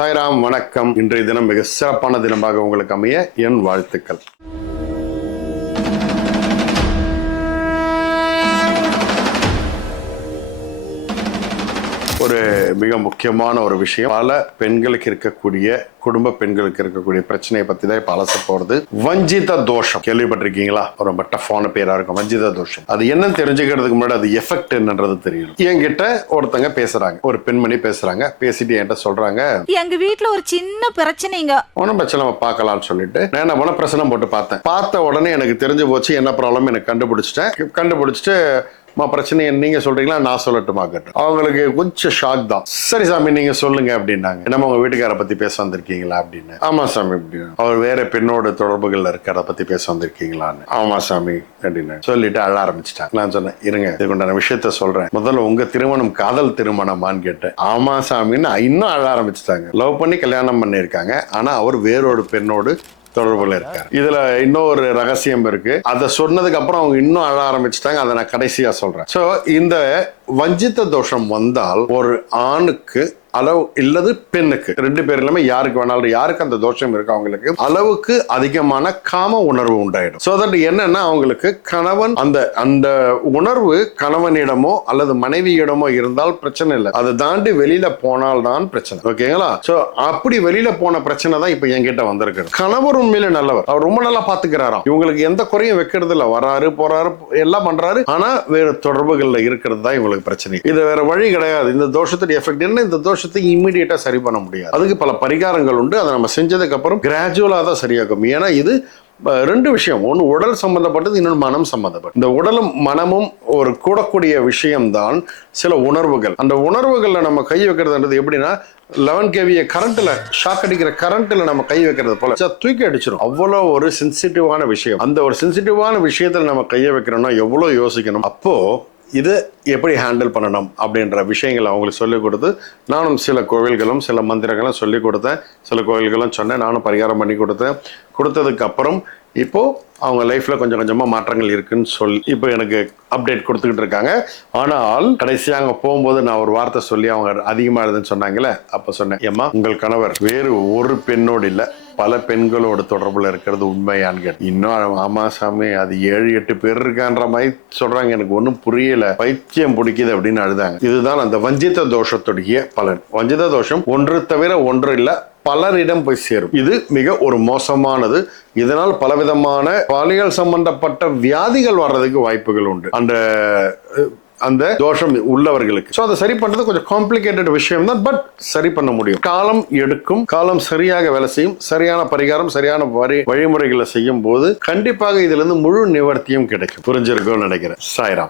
சாய்ராம் வணக்கம். இன்றைய தினம் மிக சிறப்பான தினமாக உங்களுக்கு அமைய என் வாழ்த்துக்கள். ஒரு மிக முக்கியமான ஒரு விஷயம். பல பெண்களுக்கு இருக்கக்கூடிய குடும்ப பெண்களுக்கு இருக்கக்கூடிய பிரச்சனையை பத்தி தான் இப்ப அலச போறது. வஞ்சித தோஷம். கேள்விப்பட்டிருக்கீங்களா? ரொம்ப டஃப்பான பேரா இருக்கும். வஞ்சித தோஷம். அது என்னன்னு தெரிஞ்சுக்கிறதுக்கு முன்னாடி அது எஃபெக்ட் என்னன்றது தெரியணும். என்கிட்ட ஒருத்தங்க பேசுறாங்க. ஒரு பெண்மணி பேசுறாங்க. பேசிட்டு என்கிட்ட சொல்றாங்க. எங்க வீட்ல ஒரு சின்ன பிரச்சனைங்க. ஒன்றும் பிரச்சனை நம்ம பார்க்கலாம்னு சொல்லிட்டு நான் என்ன பண்ண பிரச்சனை போட்டு பார்த்தேன். பார்த்த உடனே எனக்கு தெரிஞ்சு போச்சு என்ன ப்ராப்ளம் எனக்கு கண்டுபிடிச்சிட்டேன். கண்டுபிடிச்சிட்டு மா பிரச்சனை நீங்க சொல்றீங்களா? நான் சொல்லட்டுமா கேட்டு அவங்களுக்கு கொஞ்சம் ஷாக் தான். சரி சாமி நீங்க சொல்லுங்க அப்படின்னாங்க. என்னம்மா உங்க வீட்டுக்கார பத்தி பேச வந்திருக்கீங்களா அப்படின்னு. ஆமா சாமி அப்படின்னு அவர் வேற பெண்ணோட தொடர்புகள்ல இருக்கிறத பத்தி பேச வந்திருக்கீங்களான்னு. ஆமா சாமி அப்படின்னு. சொல்லிட்டு அழ ஆரம்பிச்சிட்டாங்க. நான் சொன்னேன் இருங்க இதுக்குண்டான விஷயத்த சொல்றேன். முதல்ல உங்க திருமணம் காதல் திருமணமான்னு கேட்டேன். ஆமா சாமின்னு இன்னும் அழ ஆரம்பிச்சிட்டாங்க. லவ் பண்ணி கல்யாணம் பண்ணியிருக்காங்க. ஆனா அவர் வேறொரு பெண்ணோடு தொடர்புல இருக்காரு. இதுல இன்னொரு ரகசியம் இருக்கு. அதை சொன்னதுக்கு அப்புறம் அவங்க இன்னும் அழ ஆரம்பிச்சிட்டாங்க. அதை நான் கடைசியா சொல்றேன். சோ இந்த வஞ்சித்த தோஷம் வந்தால் ஒரு ஆணுக்கு அளவு இல்லது பெண்ணுக்கு. ரெண்டு பேர் இல்லாம யாருக்கு வேணாலும் யாருக்கு அந்த தோஷம் இருக்கு அவங்களுக்கு அளவுக்கு அதிகமான காம உணர்வு உண்டாயிடும். சோ தட் என்னன்னா அவங்களுக்கு கணவன் அந்த அந்த உணர்வு கணவனிடமோ அல்லது மனைவியிடமோ இருந்தால் பிரச்சனை இல்லை. அதை தாண்டி வெளியில போனால் தான் பிரச்சனை. ஓகேங்களா சோ அப்படி வெளியில போன பிரச்சனை தான் இப்ப என்கிட்ட வந்திருக்கு கணவர் உண்மையில நல்லவர். அவர் ரொம்ப நல்லா பாத்துக்கிறாராம். இவங்களுக்கு எந்த குறையும் வைக்கிறது இல்ல. வராரு போறாரு எல்லாம் பண்றாரு. ஆனா வேற தொடர்புகள்ல இருக்கிறது தான் இவங்களுக்கு பிரச்சனை. இது வேற வழி கிடையாது. இந்த தோஷத்துடைய எஃபெக்ட் என்ன? இந்த தோஷம் வருஷத்துக்கு இம்மிடியேட்டா சரி பண்ண முடியாது. அதுக்கு பல பரிகாரங்கள் உண்டு. அதை நம்ம செஞ்சதுக்கு அப்புறம் கிராஜுவலா தான் சரியாகும். ஏன்னா இது ரெண்டு விஷயம். ஒன்று உடல் சம்பந்தப்பட்டது இன்னொன்று மனம் சம்பந்தப்பட்டது. இந்த உடலும் மனமும் ஒரு கூடக்கூடிய விஷயம்தான் சில உணர்வுகள். அந்த உணர்வுகளில் நம்ம கை வைக்கிறதுன்றது எப்படின்னா லெவன் கேவிய கரண்ட்டில் ஷாக் அடிக்கிற கரண்ட்டில் நம்ம கை வைக்கிறது போல. தூக்கி அடிச்சிடும் அவ்வளோ ஒரு சென்சிட்டிவான விஷயம். அந்த ஒரு சென்சிட்டிவான விஷயத்தில் நம்ம கையை வைக்கிறோம்னா எவ்வளோ யோசிக்கணும்? அப்போது இது எப்படி ஹேண்டில் பண்ணணும் அப்படின்ற விஷயங்களை அவங்களுக்கு சொல்லிக் கொடுத்து நானும் சில கோவில்களும் சில மந்திரங்களும் சொல்லிக் கொடுத்தேன். சில கோவில்களும் சொன்னேன் நானும் பரிகாரம் பண்ணி கொடுத்தேன். கொடுத்ததுக்கப்புறம் இப்போது அவங்க லைஃப்பில் கொஞ்சம் கொஞ்சமாக மாற்றங்கள் இருக்குன்னு சொல்லி இப்போ எனக்கு அப்டேட் கொடுத்துக்கிட்டு இருக்காங்க. ஆனால் கடைசியாக அங்கே போகும்போது நான் ஒரு வார்த்தை சொல்லி அவங்க அதிகமாக இருதுன்னு சொன்னாங்களே அப்போ சொன்னேன் ஏம்மா உங்கள் கணவர் வேறு ஒரு பெண்ணோடு இல்லை. பல பெண்களோட தொடர்புல இருக்கிறது உண்மையான்னு இன்னும் ஆமா சாமி அது ஏழு எட்டு பேர் இருக்கான்ற மாதிரி சொல்றாங்க. எனக்கு ஒன்றும் புரியல. பைத்தியம் பிடிக்குது அப்படின்னு அழுதாங்க. இதுதான் அந்த வஞ்சித தோஷத்துடைய பலன். வஞ்சித தோஷம் ஒன்று தவிர ஒன்று இல்ல பலரிடம் போய் சேரும். இது மிக ஒரு மோசமானது. இதனால் பலவிதமான பாலியல் சம்பந்தப்பட்ட வியாதிகள் வர்றதுக்கு வாய்ப்புகள் உண்டு. அந்த அந்த தோஷம் உள்ளவர்களுக்கு. ஸோ அதை சரி பண்ணுறது கொஞ்சம் காம்ப்ளிகேட்டட் விஷயம் தான் பட் சரி பண்ண முடியும். காலம் எடுக்கும் காலம் சரியாக வேலை செய்யும் சரியான பரிகாரம் சரியான வரி வழிமுறைகளை செய்யும் போது கண்டிப்பாக இதுல இருந்து முழு நிவர்த்தியும் கிடைக்கும். புரிஞ்சிருக்கும்னு நினைக்கிறேன். சாய்ராம்.